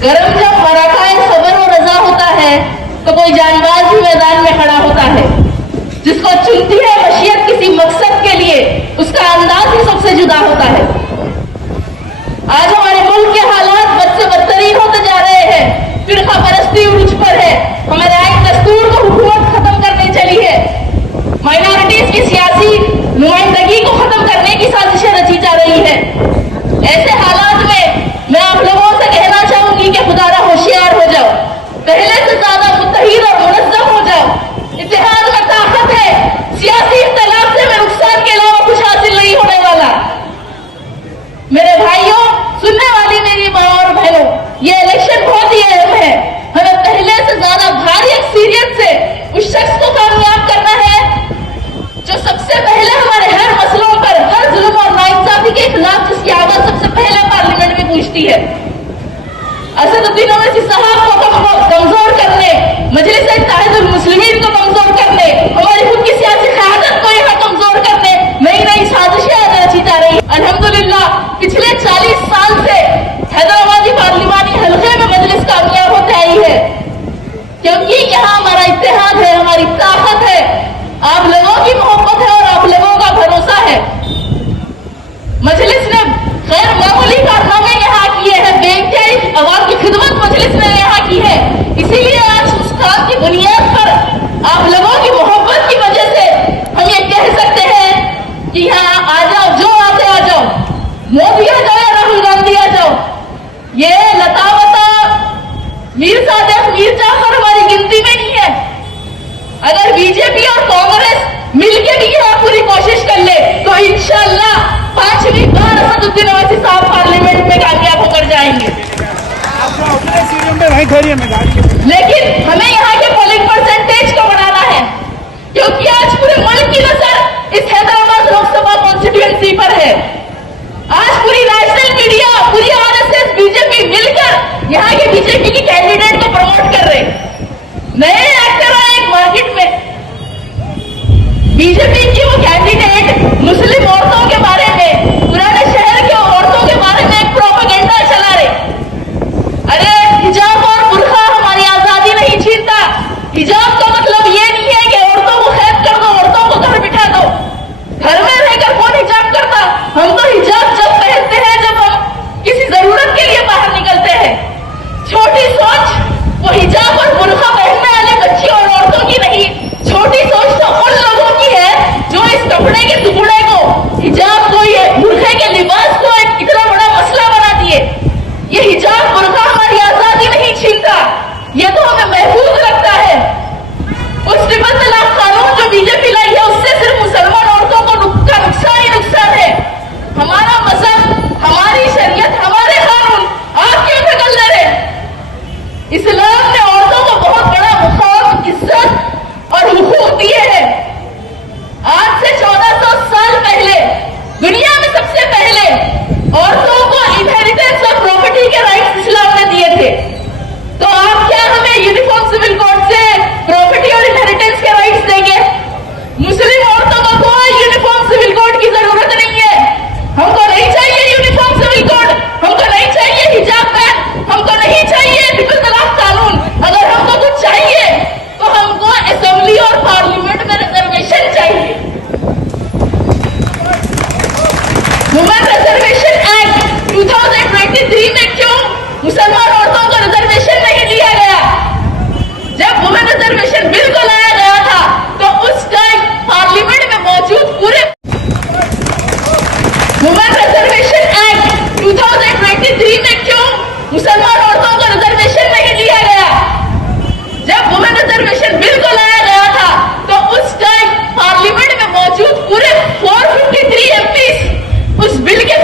गरम जब मराकाए सबर और रजा होता है तो कोई जानबाज भी मैदान में खड़ा होता है। जिसको चुनती है मशीयत किसी मकसद के लिए, उसका अंदाज ही सबसे जुदा होता है। आज हमारे मुल्क के हालात बद से बदतरीन होते जा रहे हैं। फिरका परस्ती उरूज पर है। हमारे आइन दस्तूर को हुकूमत खत्म करने चली है। माइनॉरिटीज की सियासी नुमाइंदगी को खत्म करने की साजिशें रची जा रही है। ऐसे हालात में मैं आप लोगों से कहना चाहूंगी कि खुदारा होशियार हो जाओ, पहले से ज्यादा मुत्तहिद और मुनज़्ज़म हो जाओ। इत्तेहाद में ताकत है, सियासी इख्तिलाफ से में नुकसान के अलावा कुछ हासिल नहीं होने वाला। मेरे भाइयों, सुनने वाली मेरी माँ और बहनों, ये इलेक्शन बहुत ही अहम है। हमें पहले से ज्यादा भारी एक्सपीरियंस से उस शख्स को कामयाब करना है जो सबसे पहले हमारे हर मसलों पर, हर जुल्म और नाइंसाफी के खिलाफ जिसकी आवाज सबसे पहले पार्लियामेंट में पूछती है। असदुद्दीन ओवैसी साहब को कमजोर करने, मजलिस इत्तेहादुल मुस्लिमीन को कमजोर करने, हमारी खुद की सियासी क़यादत को यहाँ कमजोर करने नई नई साजिशें आज रची जा रही है। अल्हम्दुलिल्लाह पिछले 40 साल से हैदराबादी पार्लिमानी हल्के में मजलिस कामयाब होते आई है, क्योंकि यहाँ हमारा इत्तेहाद है, हमारी ताकत है, आप लोगों की मोहब्बत है और आप लोगों का भरोसा है। मजलिस ने गैर मामूली कारनामे यहाँ किए हैं, बेइंतहाई अवाम की खिदमत मजलिस ने यहाँ की है। इसीलिए आज उस काम की बुनियाद पर, आप लोगों की मोहब्बत की वजह से हम ये कह सकते हैं कि यहाँ आ जाओ, जो आते आ जाओ, मोदी आ जाओ या राहुल गांधी आ जाओ, ये लतावता मीर सादिक मीर जाफर हमारी गिनती में नहीं है। अगर बीजेपी और कांग्रेस मिलके भी यहाँ पूरी कोशिश कर ले तो इंशाअल्लाह 5वीं बार असदुद्दीन ओवैसी साहब पार्लियामेंट में कामयाब होकर जाएंगे। लेकिन हमें यहाँ के पोलिंग परसेंटेज को बढ़ाना है, क्योंकि आज पूरे मुल्क की नजर इस हैदराबाद लोकसभा कॉन्स्टिट्यूएंसी पर है। आज पूरी नेशनल मीडिया, पूरी आरएसएस, बीजेपी मिलकर यहाँ के बीजेपी की कैंडिडेट को प्रमोट कर रहे। नए एक्टर आए एक मार्केट में, बीजेपी की वो कैंडिडेट मुस्लिम औरतों के बारे में, पुराने शहर के औरतों के बारे में एक प्रोपेगेंडा चला रहे। अरे हिजाब और बुर्का हमारी आजादी नहीं छीनता। हिजाब का मतलब ये नहीं है कि औरतों को कैद कर दो, औरतों को घर बिठा दो। घर में रहकर कौन हिजाब करता? हम तो हिजाब जब पहनते हैं जब हम किसी जरूरत के लिए बाहर निकलते हैं। छोटी सोच वो हिजाब और बुर्का पहनने वाले बच्ची और औरतों की नहीं, छोटी सोच तो उन लोगों की है जो इस कपड़े के टुकड़े को, हिजाब को, ये बुर्के के लिबास को एक इतना बड़ा मसला बना दिए। ये हिजाब बुर्का हमारी आजादी नहीं छीनता, ये तो हमें महफूज रखता है। उस ट्रिपल तलाक कानून जो बीजेपी लाई है उससे सिर्फ मुसलमान औरतों को नुकसान ही नुकसान है। हमारा मजहब, हमारी शरीयत, हमारे कानून आप क्यों दखल दे रहे? इस्लाम ने औरतों को बहुत बड़ा मुकाम, इज्जत और हुकूक दिए हैं। आज से 1400 साल पहले दुनिया में सबसे पहले औरतों को इनहेरिटेंस और प्रॉपर्टी के राइट्स इस्लाम ने दिए थे। तो आप क्या हमें यूनिफॉर्म सिविल कोड से प्रॉपर्टी और इनहेरिटेंस के राइट्स देंगे? मुस्लिम औरतों को कोई यूनिफॉर्म सिविल कोड की जरूरत नहीं है। हमको नहीं चाहिए यूनिफॉर्म सिविल कोड, हमको नहीं चाहिए हिजाब बैन, हमको नहीं चाहिए ट्रिपल तलाक कानून। अगर हमको कुछ चाहिए तो हमको असेंबली और पार्लियामेंट में रिजर्वेशन चाहिए। वुमेन रिजर्वेशन एक्ट 2023 में क्यों मुसलमान औरतों को रिजर्वेशन नहीं दिया गया? जब वुमेन रिजर्वेशन बिल को लाया गया था तो उस टाइम पार्लियामेंट में मौजूद पूरे वुमेन रिजर्वेशन एक्ट 2023 में क्यों मुसलमान औरतों को रिजर्वेशन नहीं दिया गया? जब वुमेन रिजर्वेशन बिल को लाया गया था तो उस टाइम पार्लियामेंट में मौजूद पूरे 453 एमपीज उस बिल के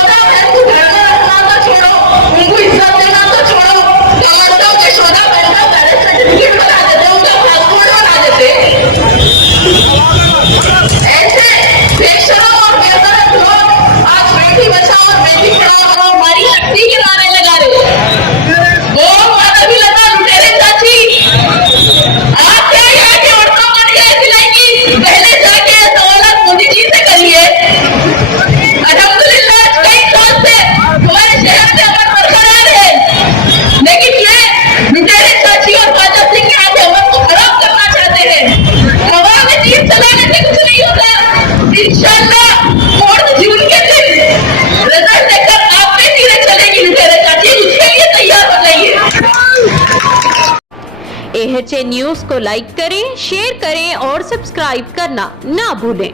यशोदा बहन को घर में रखना तो छोड़ो, उनको इज्जत देना तो छोड़ो, समझता हूँ यशोदा बहन का मैरिज सर्टिफिकेट बना देते, उनका पासपोर्ट बना देते। ऐसे बेशरम और बेशरम लोग आज बेटी बचाओ और बेटी पढ़ाओ हमारी शक्ति के नारे लगा रहे। वो माधवी लता लुटेरे चाची आप क्या यहाँ के औरतों को न्याय दिलाएंगी? पहले जाके सवाल मोदी जी से करिए। अल्हम्दुलिल्लाह कई साल से हमारे शहर में अमन बरकरार है, लेकिन ये लुटेरे चाची और बाजा सिंह के हाथ अमन को खराब करना चाहते हैं। हवा में तीर चलाने से कुछ नहीं होगा। इंशाअल्लाह वोट जून के दिन रिजल्ट देखकर आप पे तीरें चलेगी लुटेरे चाची, उसके लिए तैयार हो जाइए। AHA न्यूज़ को लाइक करें, शेयर करें और सब्सक्राइब करना ना भूलें।